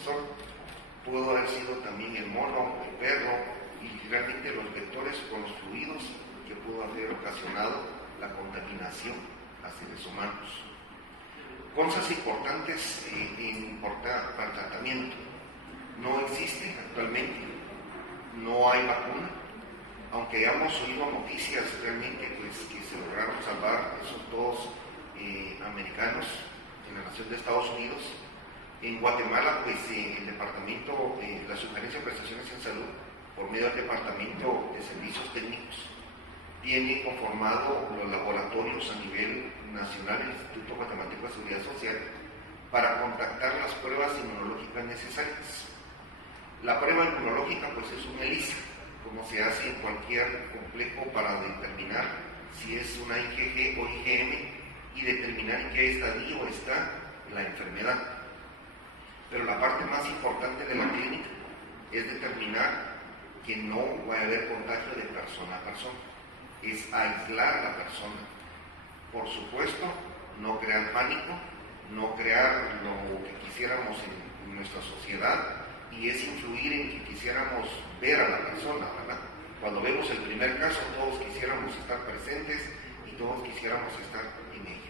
transmisor. Pudo haber sido también el mono, el perro y realmente los vectores con los fluidos que pudo haber ocasionado la contaminación a seres humanos. Cosas importantes para el tratamiento. No existe actualmente, no hay vacuna, aunque hayamos oído noticias realmente pues, que se lograron salvar esos dos americanos en la nación de Estados Unidos. En Guatemala, pues el departamento, la Sugerencia de Prestaciones en Salud, por medio del Departamento de Servicios Técnicos, tiene conformado los laboratorios a nivel nacional, el Instituto Guatemalteco de Seguridad Social, para contactar las pruebas inmunológicas necesarias. La prueba inmunológica, pues es un ELISA, como se hace en cualquier complejo para determinar si es una IgG o IgM y determinar en qué estadio está la enfermedad. Pero la parte más importante de la clínica es determinar que no va a haber contagio de persona a persona, es aislar a la persona. Por supuesto, no crear pánico, no crear lo que quisiéramos en nuestra sociedad, y es influir en que quisiéramos ver a la persona, ¿verdad? Cuando vemos el primer caso, todos quisiéramos estar presentes y todos quisiéramos estar en ello.